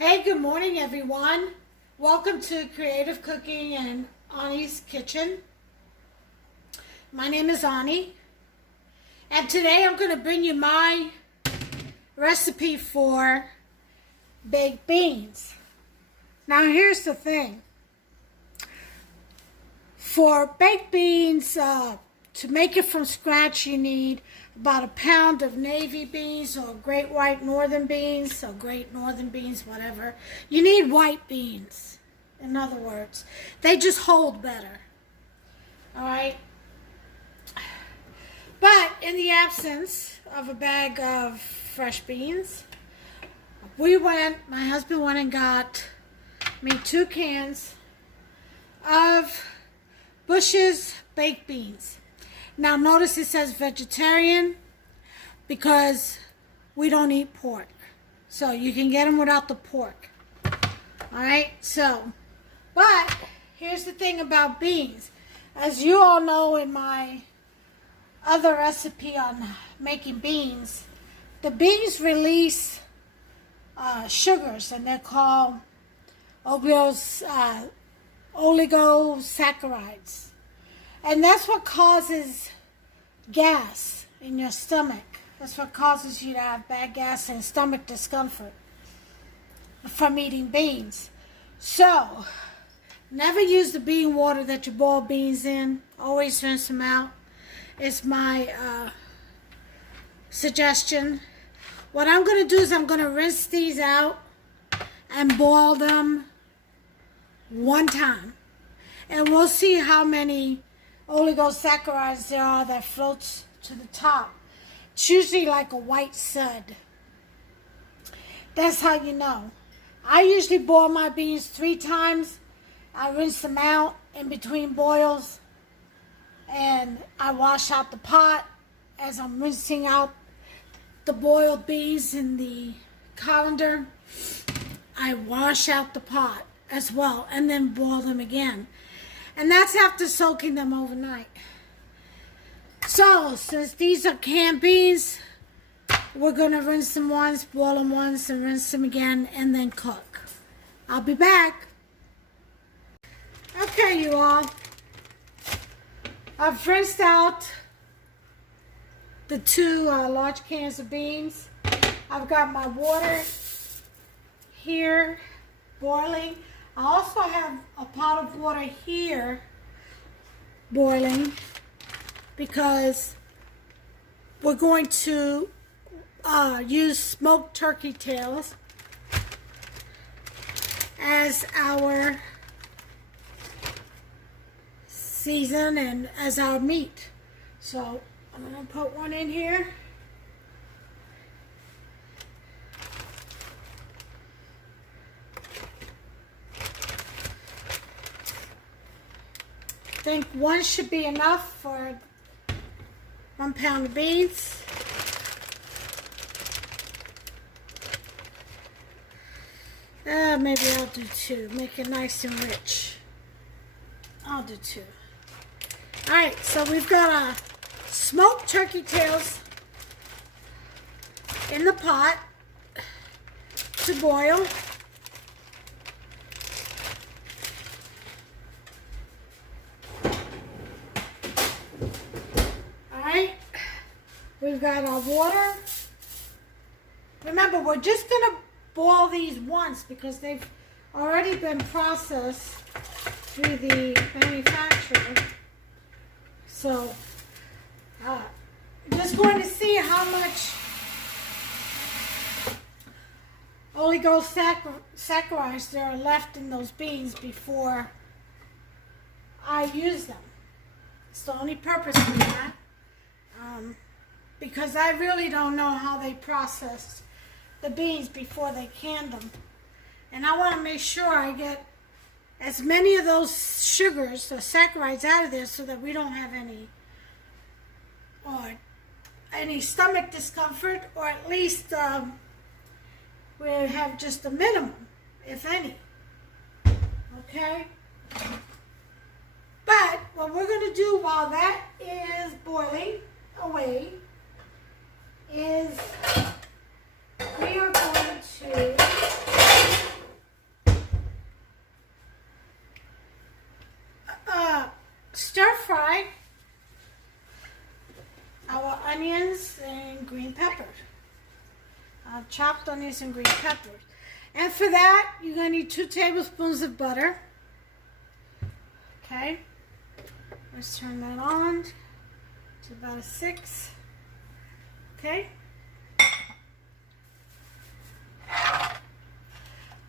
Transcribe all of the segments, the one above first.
Hey, good morning, everyone. Welcome to Creative Cooking and Ani's Kitchen. My name is Ani, and today I'm going to bring you my recipe for baked beans. Now, here's the thing. For baked beans, to make it from scratch, you need about a pound of navy beans or great white northern beans, or great northern beans, whatever. You need white beans, in other words. They just hold better. All right? But in the absence of a bag of fresh beans, my husband went and got me 2 cans of Bush's baked beans. Now notice it says vegetarian because we don't eat pork. So you can get them without the pork. Alright, but here's the thing about beans. As you all know, in my other recipe on making beans, the beans release sugars, and they're called oligosaccharides. And that's what causes gas in your stomach. That's what causes you to have bad gas and stomach discomfort from eating beans. So, never use the bean water that you boil beans in. Always rinse them out. It's my suggestion. What I'm going to do is I'm going to rinse these out and boil them one time. And we'll see how many oligosaccharides there are that floats to the top. It's usually like a white sud. That's how you know. I usually boil my beans 3 times. I rinse them out in between boils, and I wash out the pot as I'm rinsing out the boiled beans in the colander. I wash out the pot as well and then boil them again. And that's after soaking them overnight. So, since these are canned beans, we're going to rinse them once, boil them once, and rinse them again, and then cook. I'll be back. Okay, you all. I've rinsed out the 2 large cans of beans. I've got my water here boiling. I also have a pot of water here boiling because we're going to use smoked turkey tails as our season and as our meat. So I'm going to put one in here. I think 1 should be enough for 1 pound of beans. Maybe I'll do 2. Make it nice and rich. I'll do 2. Alright, so we've got our smoked turkey tails in the pot to boil. We've got our water. Remember, we're just going to boil these once because they've already been processed through the manufacturer. So, just going to see how much oligosaccharides there are left in those beans before I use them. It's the only purpose of that. Because I really don't know how they processed the beans before they canned them. And I want to make sure I get as many of those sugars, the saccharides, out of there so that we don't have any stomach discomfort, or at least we have just the minimum, if any. Okay? But what we're going to do while that is boiling away is we are going to onions and green peppers. Chopped onions and green peppers. And for that, you're going to need 2 tablespoons of butter. Okay. Let's turn that on to about a 6. Okay.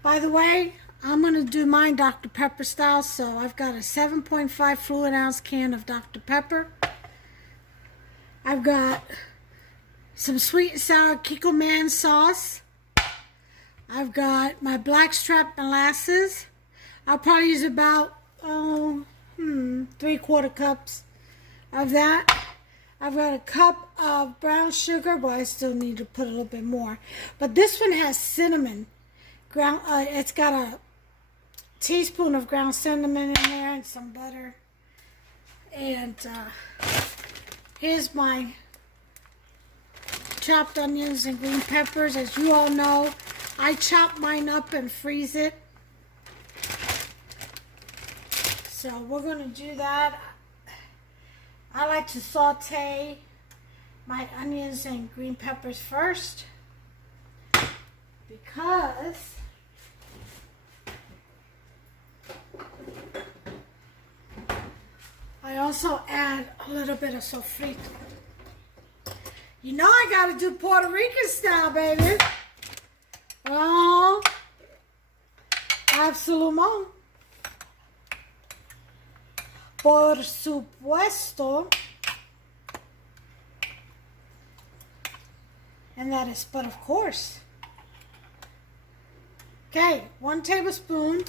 By the way, I'm going to do mine Dr. Pepper style, so I've got a 7.5 fluid ounce can of Dr. Pepper. I've got some sweet and sour Kikkoman sauce. I've got my blackstrap molasses. I'll probably use about 3/4 cups of that. I've got a cup of brown sugar, but I still need to put a little bit more. But this one has cinnamon. It's got a teaspoon of ground cinnamon in there and some butter. And here's my chopped onions and green peppers. As you all know, I chop mine up and freeze it. So we're going to do that. I like to saute my onions and green peppers first because I also add a little bit of sofrito. You know I gotta do Puerto Rican style, baby. Oh, absolument. Por supuesto. And that is, but of course. Okay, 1 tablespoon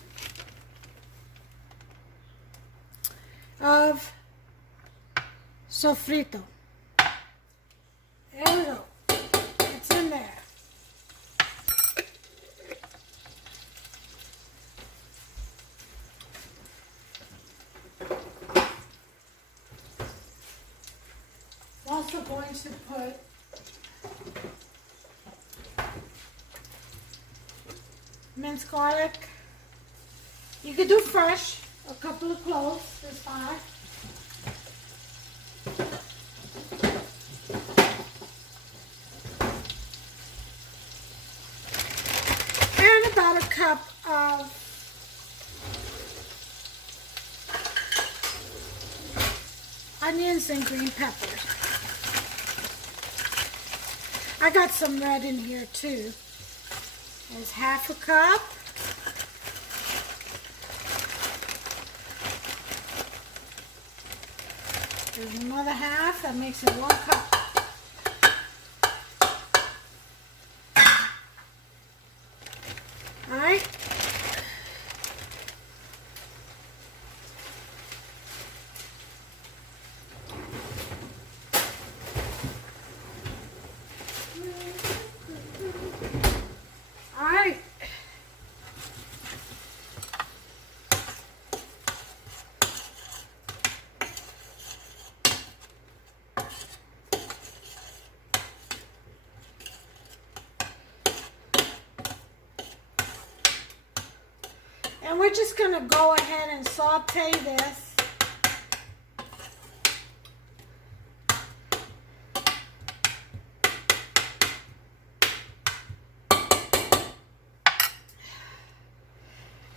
of sofrito. There we go. It's in there. I'm also going to put minced garlic. You could do fresh. A couple of cloves is fine. And about a cup of onions and green peppers. I got some red in here too. There's half a cup. There's another half. That makes it 1 cup. All right. All right. And we're just going to go ahead and saute this.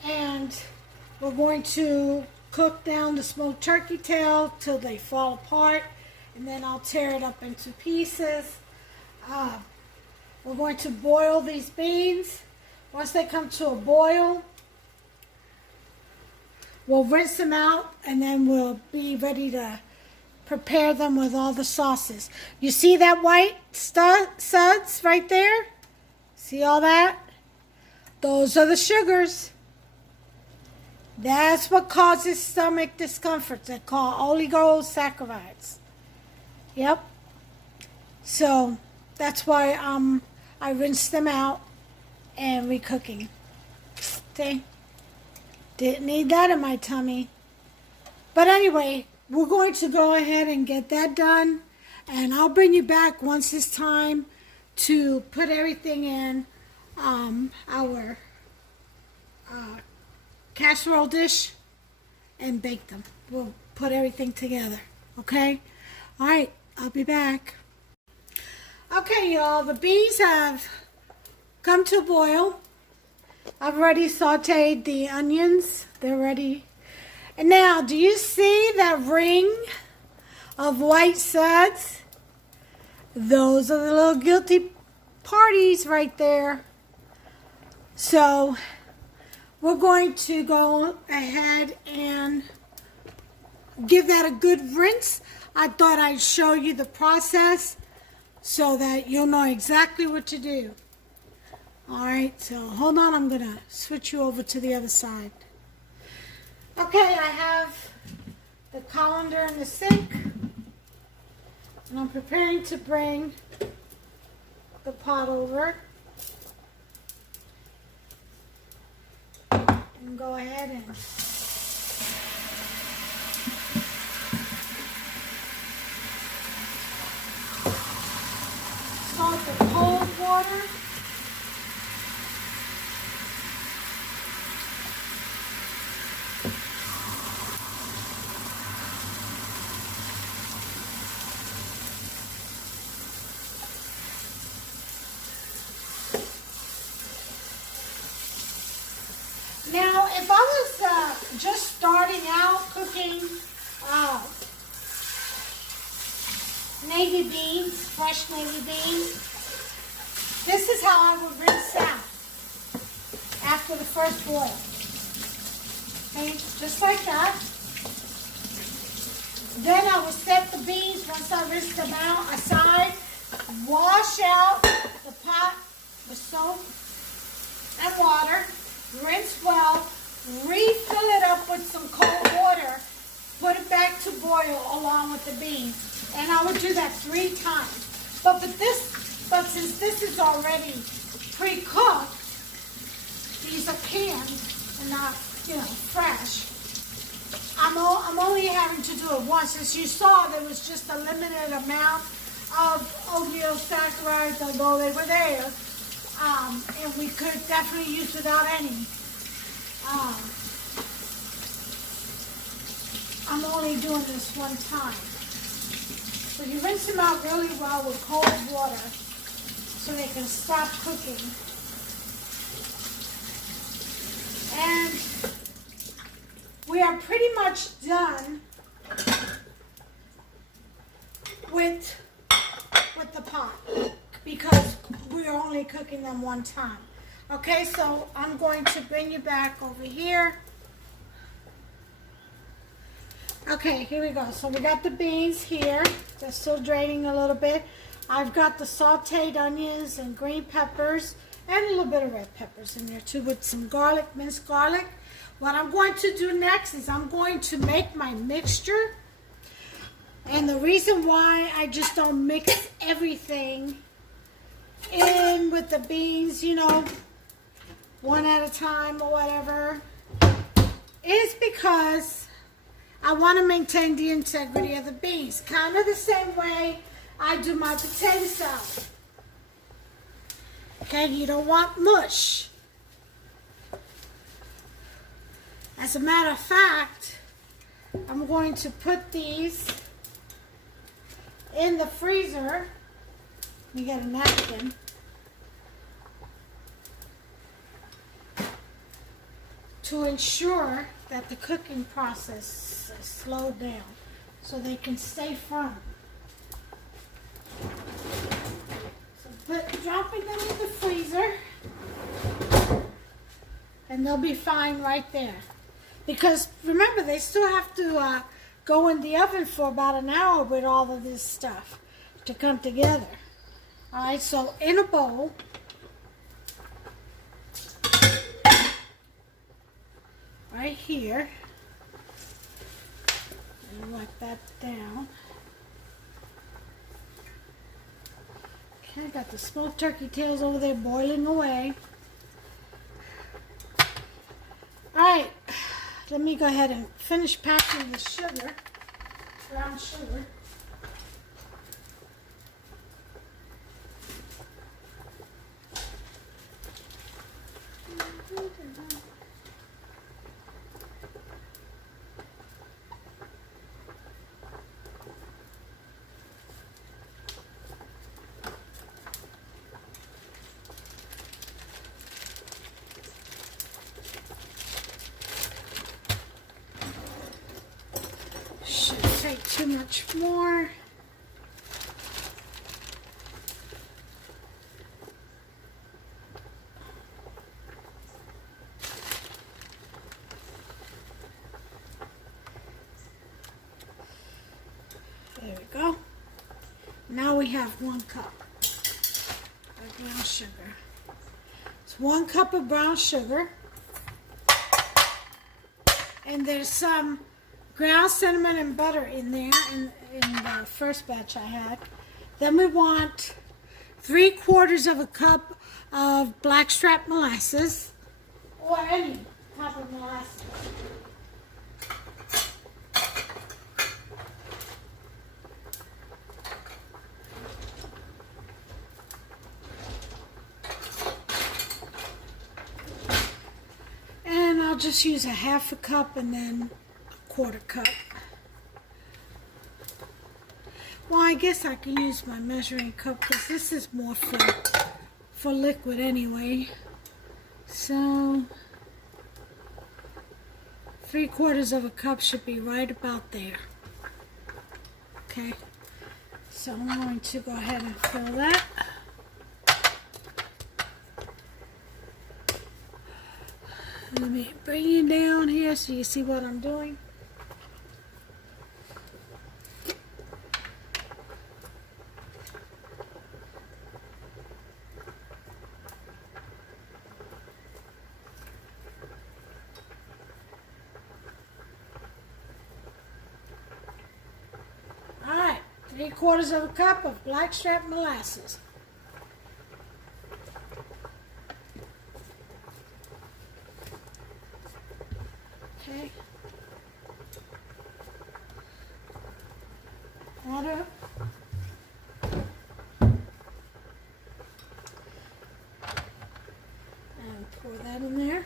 And we're going to cook down the smoked turkey tail till they fall apart. And then I'll tear it up into pieces. We're going to boil these beans. Once they come to a boil, we'll rinse them out, and then we'll be ready to prepare them with all the sauces. You see that white suds right there? See all that? Those are the sugars. That's what causes stomach discomfort. They're called oligosaccharides. Yep. So that's why I rinse them out and recooking. Okay. Didn't need that in my tummy. But anyway, we're going to go ahead and get that done. And I'll bring you back once it's time to put everything in our casserole dish and bake them. We'll put everything together. Okay? All right. I'll be back. Okay, y'all, the beans have come to a boil. I've already sauteed the onions. They're ready. And now, do you see that ring of white suds? Those are the little guilty parties right there. So, we're going to go ahead and give that a good rinse. I thought I'd show you the process so that you'll know exactly what to do. Alright, so hold on, I'm going to switch you over to the other side. Okay, I have the colander in the sink, and I'm preparing to bring the pot over. And go ahead and start the cold water. Now, if I was just starting out cooking navy beans, fresh navy beans, this is how I would rinse out after the first boil. Okay, just like that. Then I would set the beans, once I rinsed them out, aside, wash out the pot with soap and water, rinse well, refill it up with some cold water, put it back to boil along with the beans. And I would do that 3 times. But since this is already pre-cooked, these are canned and not, fresh. I'm only having to do it once. As you saw, there was just a limited amount of oatmeal saccharides, although they were there. And we could definitely use without any. I'm only doing this one time. So you rinse them out really well with cold water so they can stop cooking. And we are pretty much done with the pot because we're only cooking them one time. Okay, so I'm going to bring you back over here. Okay, here we go. So we got the beans here. They're still draining a little bit. I've got the sauteed onions and green peppers and a little bit of red peppers in there too with some garlic, minced garlic. What I'm going to do next is I'm going to make my mixture. And the reason why I just don't mix everything in with the beans, one at a time or whatever, is because I want to maintain the integrity of the beans. Kind of the same way I do my potato salad. Okay, you don't want mush. As a matter of fact, I'm going to put these in the freezer. Let me get a napkin. To ensure that the cooking process is slowed down so they can stay firm. So dropping them in the freezer and they'll be fine right there. Because remember, they still have to go in the oven for about an hour with all of this stuff to come together. Alright, so in a bowl, right here, and wipe that down. Okay, got the smoked turkey tails over there boiling away. Alright, let me go ahead and finish packing the sugar, brown sugar. too much more. There we go. Now we have 1 cup of brown sugar. It's 1 cup of brown sugar. And there's some ground cinnamon and butter in there in the first batch I had. Then we want 3/4 of a cup of blackstrap molasses, or any type of molasses. And I'll just use a 1/2 cup and then a 1/4 cup. Well, I guess I can use my measuring cup because this is more for liquid anyway. So 3/4 of a cup should be right about there. Okay, so I'm going to go ahead and fill that. Let me bring you down here so you see what I'm doing. All right, 3/4 of a cup of blackstrap molasses. Okay. Water. And pour that in there.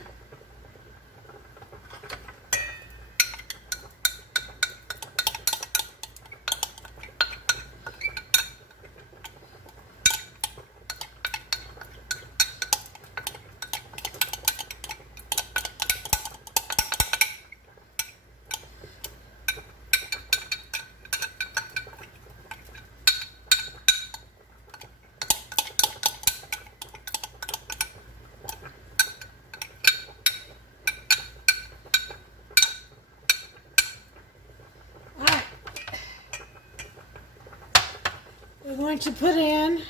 We're going to put in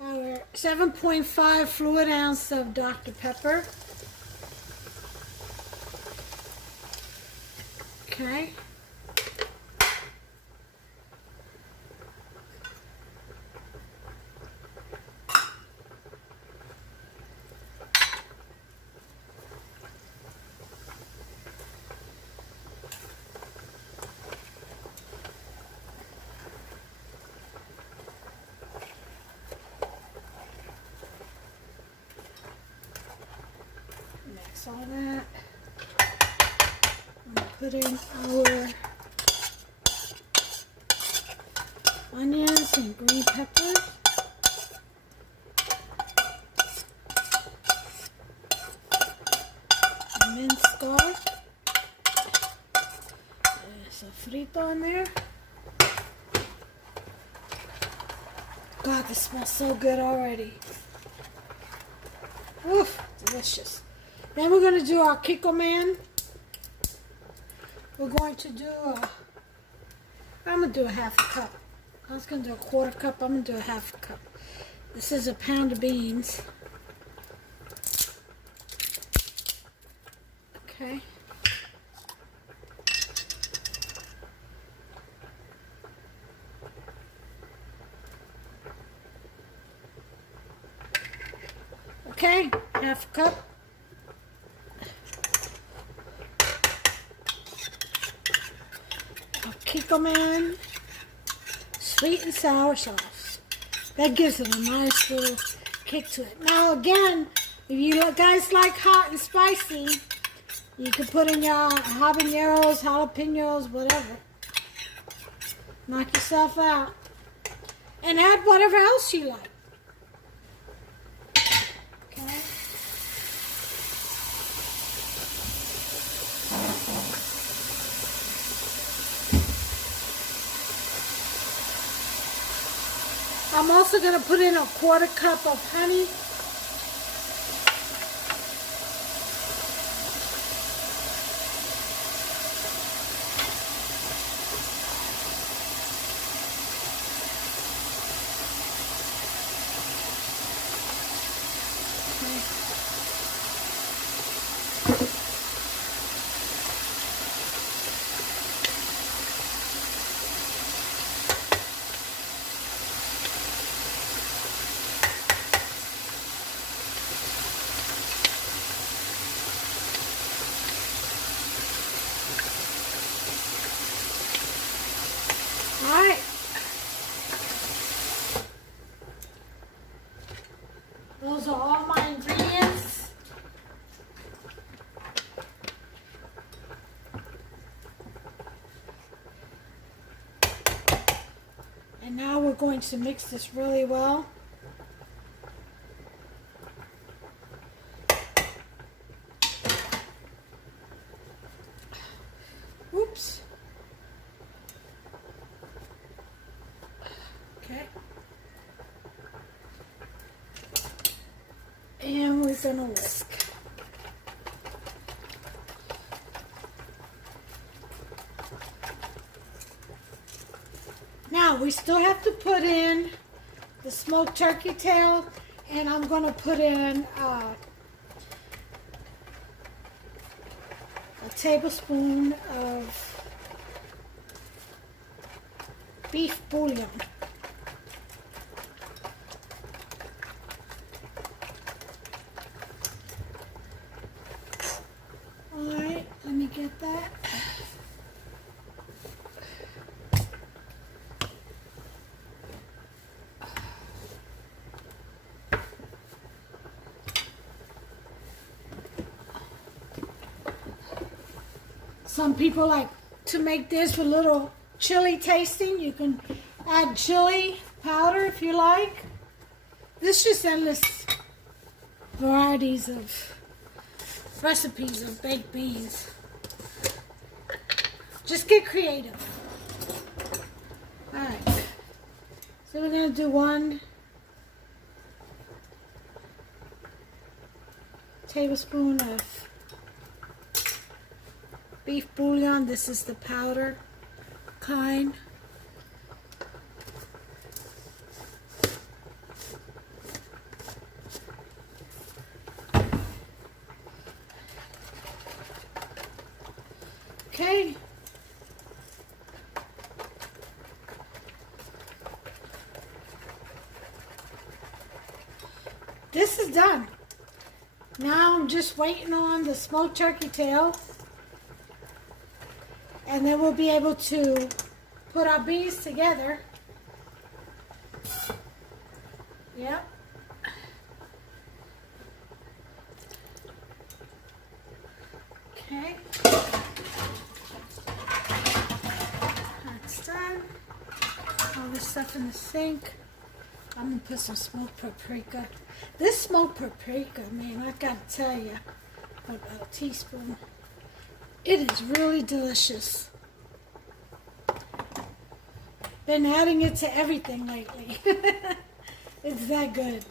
our 7.5 fluid ounce of Dr. Pepper. Okay. Mix all that. I'm going to put in our onions and green peppers. Minced garlic. There's a frito in there. God, this smells so good already. Oof, delicious. Then we're going to do our Kiko Man. We're going to do I'm going to do a 1/2 cup. I was going to do a 1/4 cup. I'm going to do a 1/2 cup. This is a pound of beans. Okay. Okay, 1/2 cup. Of Kikkoman sweet and sour sauce. That gives it a nice little kick to it. Now again, if you guys like hot and spicy, you can put in your habaneros, jalapenos, whatever. Knock yourself out. And add whatever else you like. Okay. I'm also going to put in a 1/4 cup of honey. Alright. Those are all my ingredients. And now we're going to mix this really well. Oops. Okay. And we're gonna whisk. Now we still have to put in the smoked turkey tail, and I'm gonna put in a tablespoon of beef bouillon. Alright, let me get that. Some people like to make this with a little chili tasting. You can add chili powder if you like. There's just endless varieties of recipes of baked beans. Just get creative. Alright. So we're going to do 1 tablespoon of beef bouillon. This is the powder kind. Okay. This is done. Now I'm just waiting on the smoked turkey tail. And then we'll be able to put our beans together. Yep. Okay. That's done. All this stuff in the sink. I'm going to put some smoked paprika. This smoked paprika, man, I've got to tell you, about a teaspoon. It is really delicious. Been adding it to everything lately. It's that good.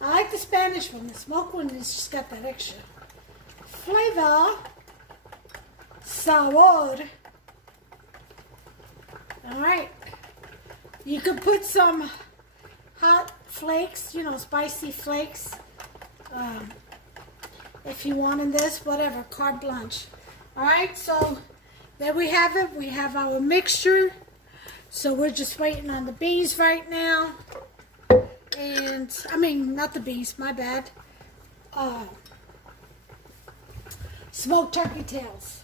I like the Spanish one. The smoked one has just got that extra flavor, sabor. Alright. You could put some hot flakes, you know, spicy flakes. If you wanted this, whatever, carte blanche. Alright, so there we have it. We have our mixture. So we're just waiting on the beans right now. And, I mean, not the beans, my bad. Smoked turkey tails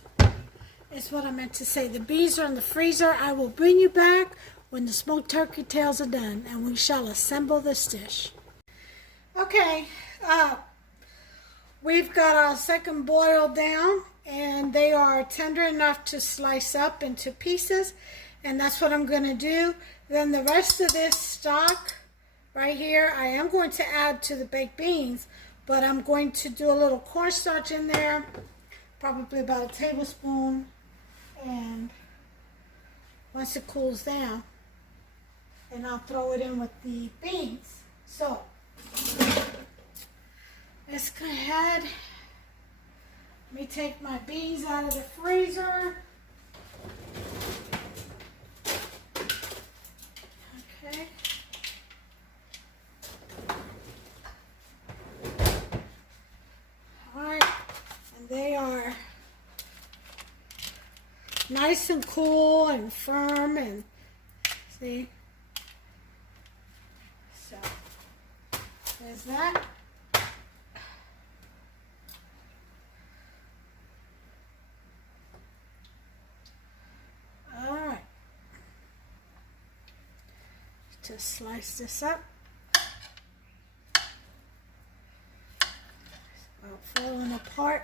is what I meant to say. The beans are in the freezer. I will bring you back when the smoked turkey tails are done, and we shall assemble this dish. Okay, we've got our second boil down, and they are tender enough to slice up into pieces, and that's what I'm going to do. Then the rest of this stock right here, I am going to add to the baked beans, but I'm going to do a little cornstarch in there, probably about a tablespoon, and once it cools down, and I'll throw it in with the beans. So let's go ahead. Let me take my beans out of the freezer. Okay. All right, and they are nice and cool and firm, and see, so there's that. All right, just slice this up. It's about falling apart.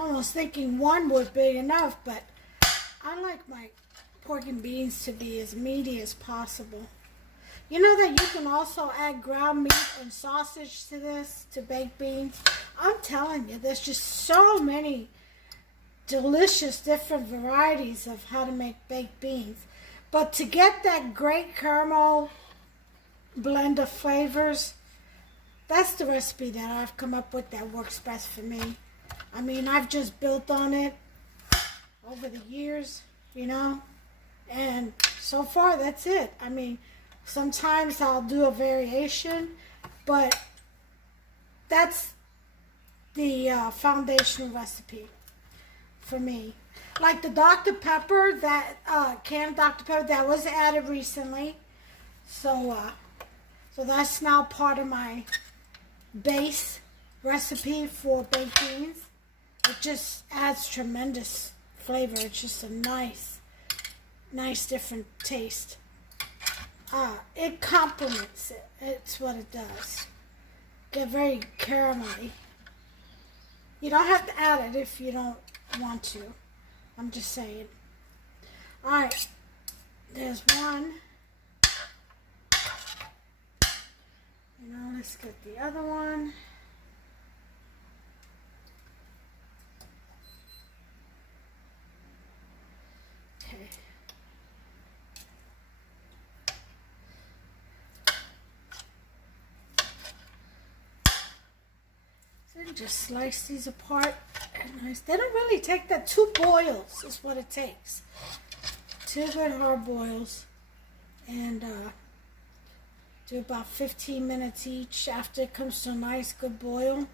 I was thinking one would be enough, but I like my pork and beans to be as meaty as possible. You know that you can also add ground meat and sausage to this, to baked beans? I'm telling you, there's just so many delicious different varieties of how to make baked beans. But to get that great caramel blend of flavors, that's the recipe that I've come up with that works best for me. I mean, I've just built on it over the years, you know, and so far that's it. I mean, sometimes I'll do a variation, but that's the foundational recipe for me. Like the Dr. Pepper, that canned Dr. Pepper that was added recently, so that's now part of my base recipe for baked beans. It just adds tremendous flavor. It's just a nice different taste. It complements it. It's what it does. Get very caramelly. You don't have to add it if you don't want to. I'm just saying. Alright. There's one. You know, let's get the other one. Okay. So just slice these apart. Nice. They don't really take that. 2 boils is what it takes. 2 good hard boils. And do about 15 minutes each. After it comes to a nice good boil,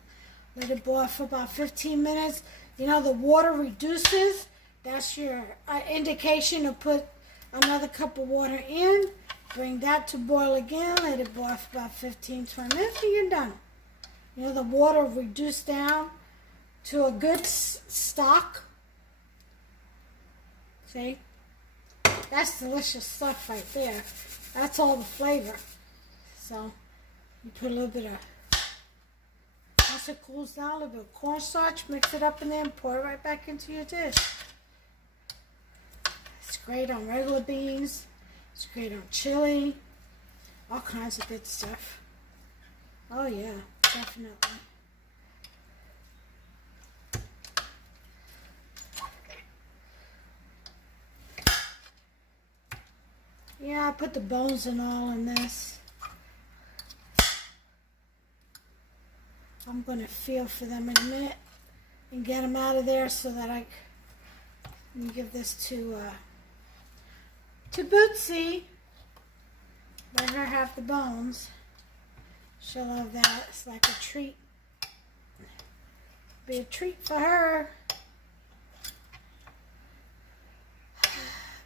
let it boil for about 15 minutes. You know, the water reduces. That's your indication to put another cup of water in. Bring that to boil again. Let it boil for about 15-20 minutes and you're done. You know, the water reduced down to a good stock. See? That's delicious stuff right there. That's all the flavor. So, you put a little bit of, once it cools down, a little bit of cornstarch, mix it up in there and pour it right back into your dish. It's great on regular beans. It's great on chili. All kinds of good stuff. Oh yeah, definitely. Yeah, I put the bones and all in this. I'm going to feel for them in a minute and get them out of there so that I can give this to Bootsy. Let her have the bones. She'll love that. It's like a treat. Be a treat for her.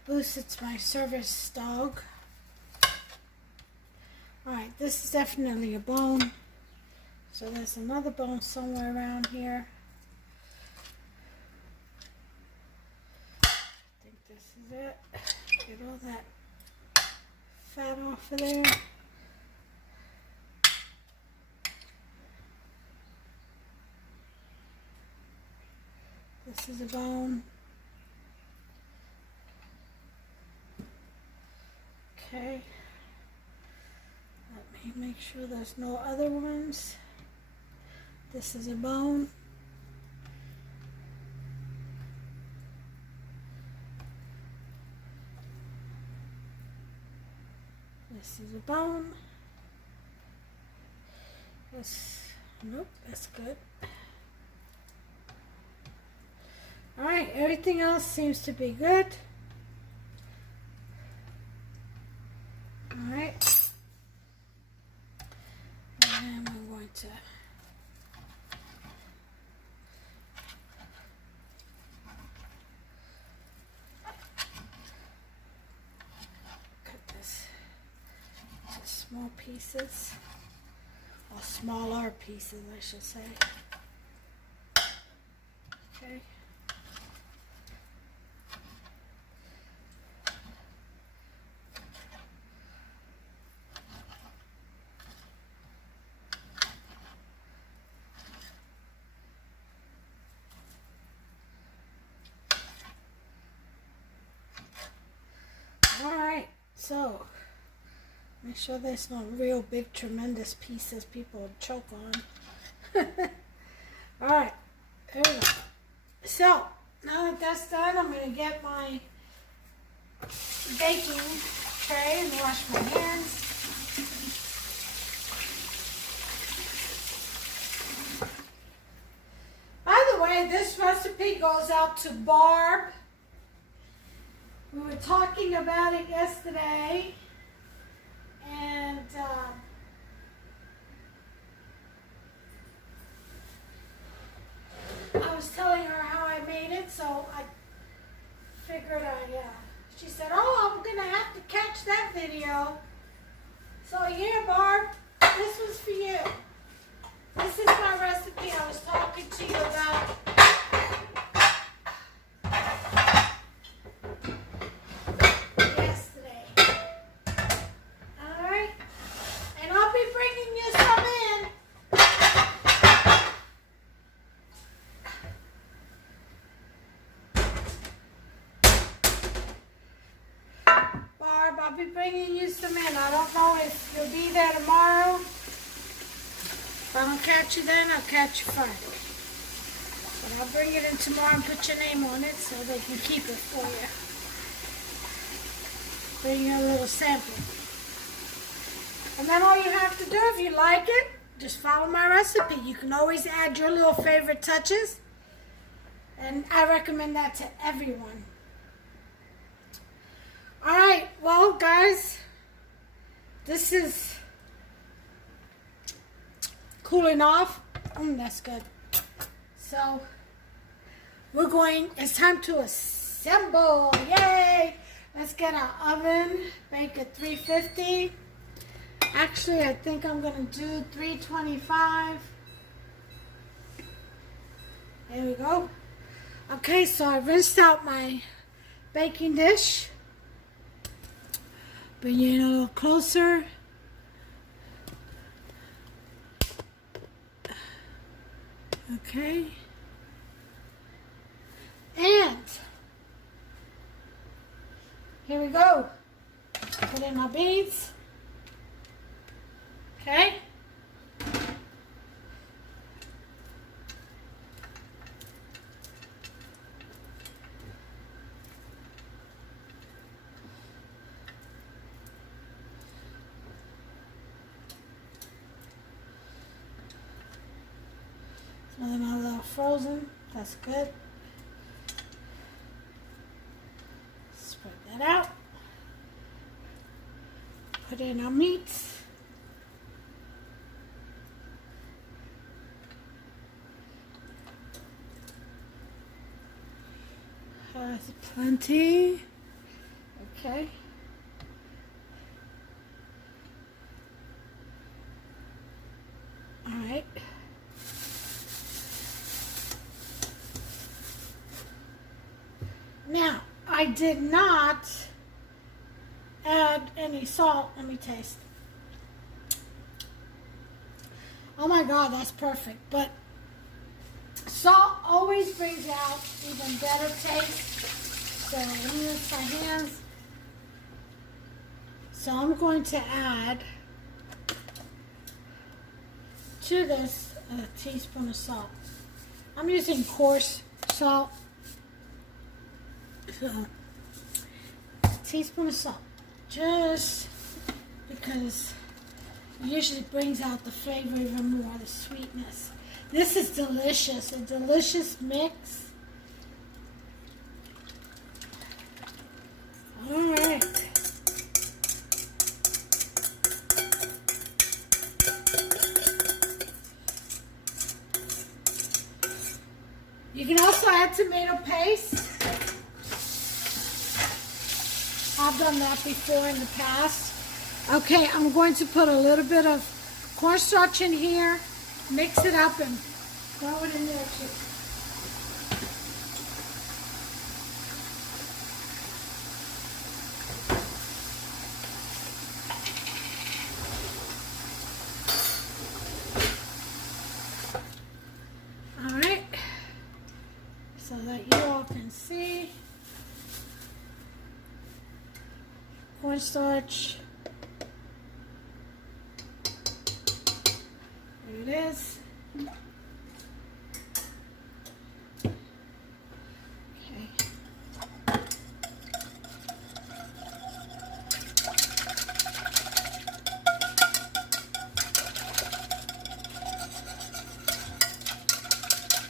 Boots, it's my service dog. Alright, this is definitely a bone. So there's another bone somewhere around here. off of there. This is a bone. Okay. Let me make sure there's no other ones. This is a bone. This is a bone. Nope, that's good. Alright, everything else seems to be good. Alright. And then we're going to cut this into small pieces. Or smaller pieces, I should say. Okay. Alright, so make sure there's no real big tremendous pieces people would choke on. Alright, there we go. So, now that that's done, I'm going to get my baking tray and wash my hands. By the way, this recipe goes out to Barb. We were talking about it yesterday, and I was telling her how I made it, so I figured she said, oh, I'm going to have to catch that video. So yeah, Barb, this was for you. This is my recipe I was talking to you about. I'll be bringing you some in. I don't know if you'll be there tomorrow. If I don't catch you then, I'll catch you Friday. But I'll bring it in tomorrow and put your name on it so they can keep it for you. Bring you a little sample. And then all you have to do, if you like it, just follow my recipe. You can always add your little favorite touches. And I recommend that to everyone. Alright, well guys, this is cooling off. That's good. So, it's time to assemble. Yay! Let's get our oven, bake at 350. Actually, I think I'm going to do 325. There we go. Okay, so I rinsed out my baking dish. Bring it a little closer. Okay. And here we go. Put in my beads. Okay. Some of them are a little frozen. That's good. Spread that out. Put in our meats. That's plenty. Okay. All right. Now, I did not add any salt. Let me taste. Oh my God, that's perfect. But salt always brings out even better taste. So let me rinse my hands. So I'm going to add to this a teaspoon of salt. I'm using coarse salt. So a teaspoon of salt. Just because it usually brings out the flavor even more, the sweetness. This is delicious, a delicious mix. All right. You can also add tomato paste. I've done that before in the past. Okay, I'm going to put a little bit of cornstarch in here, mix it up, and throw it in there too. All right, so that you all can see. Cornstarch. There it is. Okay.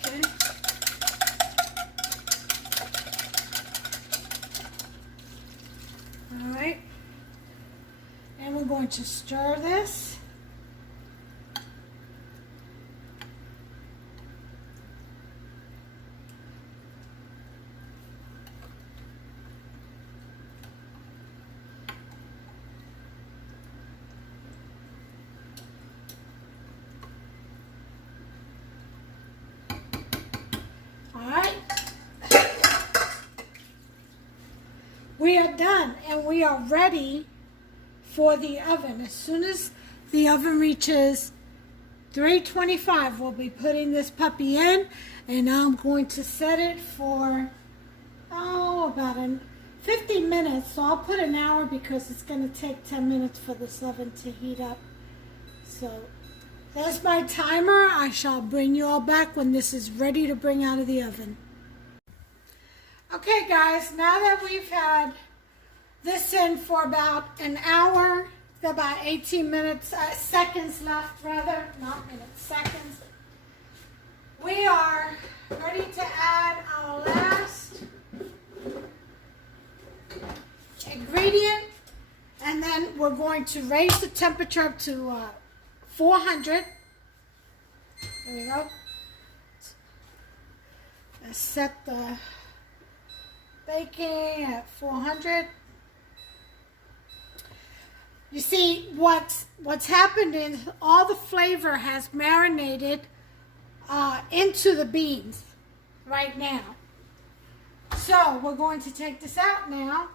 Okay. All right. And we're going to stir this. We are done, and we are ready for the oven. As soon as the oven reaches 325, we'll be putting this puppy in, and now I'm going to set it for, about 50 minutes. So I'll put an hour because it's going to take 10 minutes for this oven to heat up. So that's my timer. I shall bring you all back when this is ready to bring out of the oven. Okay guys, now that we've had this in for about an hour, about 18 minutes, seconds left rather, not minutes, seconds. We are ready to add our last ingredient, and then we're going to raise the temperature up to 400. There we go. Let's set the baking at 400. You see, what's happened is all the flavor has marinated into the beans right now. So we're going to take this out now.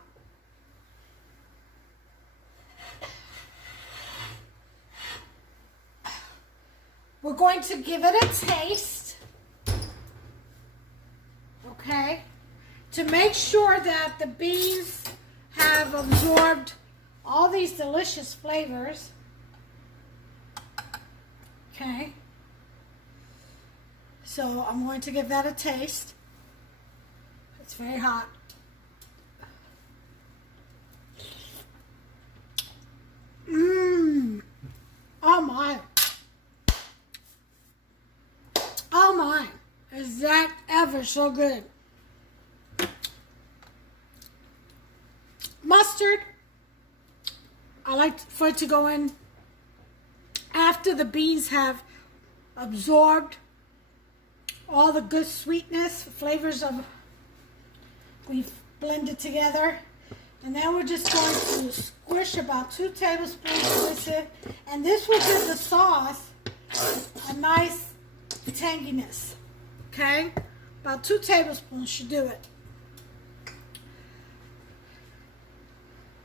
We're going to give it a taste. Okay? To make sure that the beans have absorbed all these delicious flavors. Okay. So I'm going to give that a taste. It's very hot. Mmm. Oh my. Oh my. Is that ever so good? Mustard, I like for it to go in after the beans have absorbed all the good sweetness, flavors of we've blended together. And then we're just going to squish about 2 tablespoons with it. And this will give the sauce a nice tanginess. Okay? About 2 tablespoons should do it.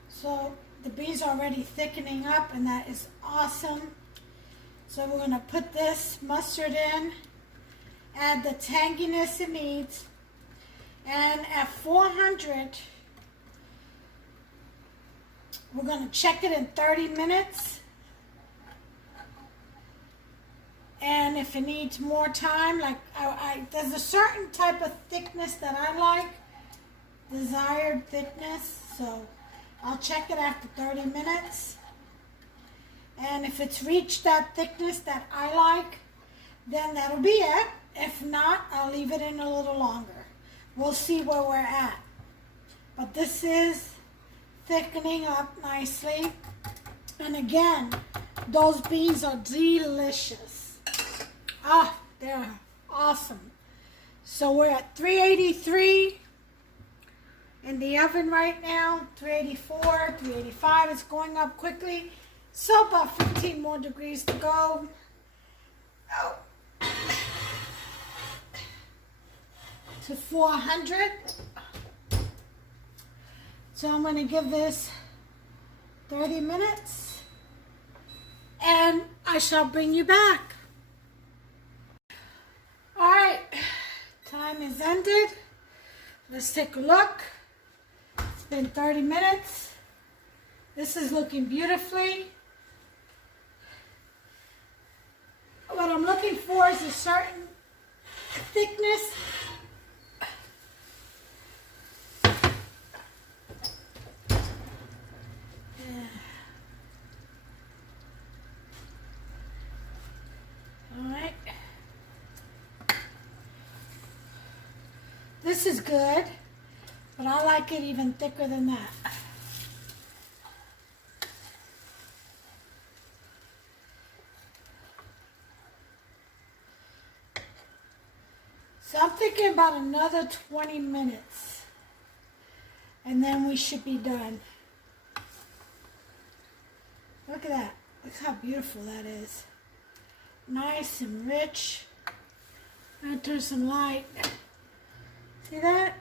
So the beans are already thickening up, and that is awesome. So we're going to put this mustard in, add the tanginess it needs, and at 400, we're going to check it in 30 minutes. And if it needs more time, like there's a certain type of thickness that I like, desired thickness, so I'll check it after 30 minutes. And if it's reached that thickness that I like, then that'll be it. If not, I'll leave it in a little longer. We'll see where we're at. But this is thickening up nicely. And again, those beans are delicious. Ah, they're awesome. So we're at 383 in the oven right now. 384, 385. It's going up quickly. So about 15 more degrees to go. Oh. To 400. So I'm going to give this 30 minutes and I shall bring you back. All right, time is ended. Let's take a look. It's been 30 minutes. This is looking beautifully. What I'm looking for is a certain thickness. All right. This is good, but I like it even thicker than that. So I'm thinking about another 20 minutes, and then we should be done. Look at that. Look how beautiful that is. Nice and rich. I'm going to turn some light. See that?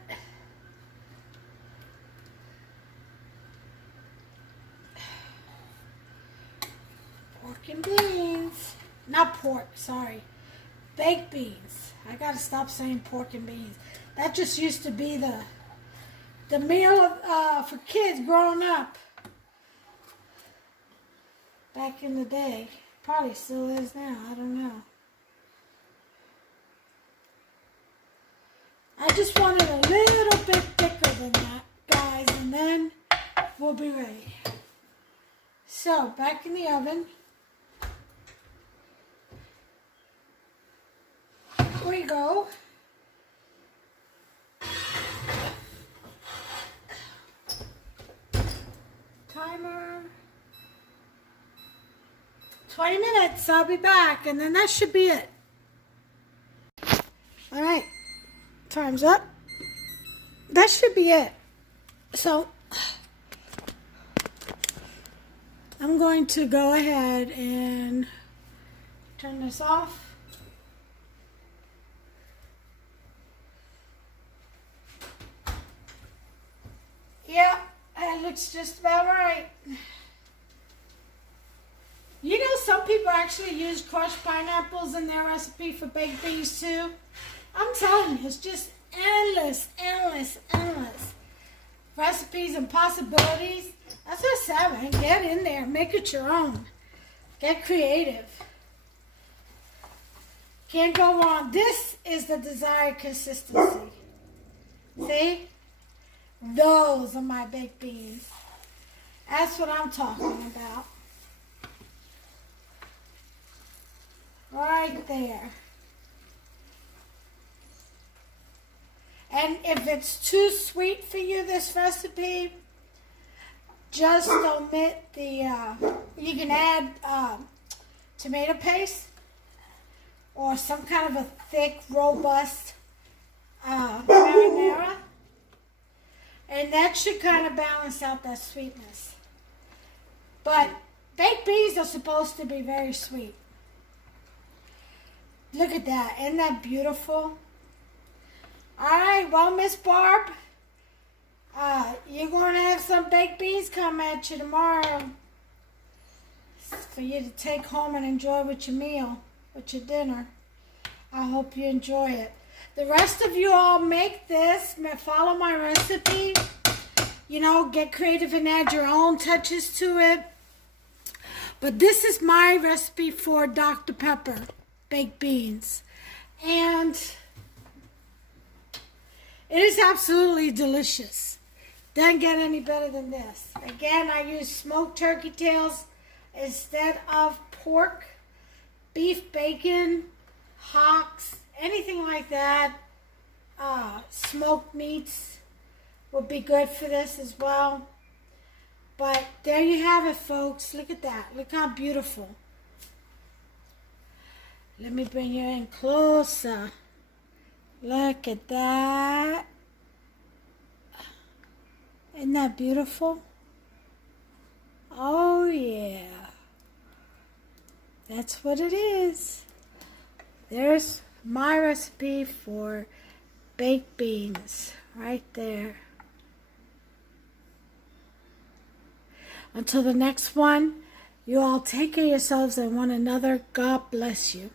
Pork and beans. Not pork, sorry. Baked beans. I gotta stop saying pork and beans. That just used to be the meal for kids growing up. Back in the day. Probably still is now. I don't know. I just want it a little bit thicker than that, guys, and then we'll be ready. So, back in the oven. Here we go. Timer. 20 minutes, I'll be back, and then that should be it. All right, time's up. That should be it. So, I'm going to go ahead and turn this off. Yeah, that looks just about right. You know, some people actually use crushed pineapples in their recipe for baked beans too. I'm telling you, it's just endless, endless, endless recipes and possibilities. That's what I said, man. Get in there, make it your own. Get creative. Can't go wrong. This is the desired consistency. See? Those are my baked beans. That's what I'm talking about. Right there. And if it's too sweet for you, this recipe, just omit the, you can add tomato paste or some kind of a thick, robust marinara. And that should kind of balance out that sweetness. But baked beans are supposed to be very sweet. Look at that. Isn't that beautiful? All right. Well, Miss Barb, You're going to have some baked beans come at you tomorrow for you to take home and enjoy with your meal, with your dinner. I hope you enjoy it. The rest of you all make this, follow my recipe. You know, get creative and add your own touches to it. But this is my recipe for Dr. Pepper baked beans. And it is absolutely delicious. Doesn't get any better than this. Again, I use smoked turkey tails instead of pork, beef bacon, hocks, anything like that. Smoked meats would be good for this as well. But there you have it, folks. Look at that. Look how beautiful. Let me bring you in closer. Look at that. Isn't that beautiful? Oh, yeah. That's what it is. There's my recipe for baked beans right there. Until the next one, you all take care of yourselves and one another. God bless you.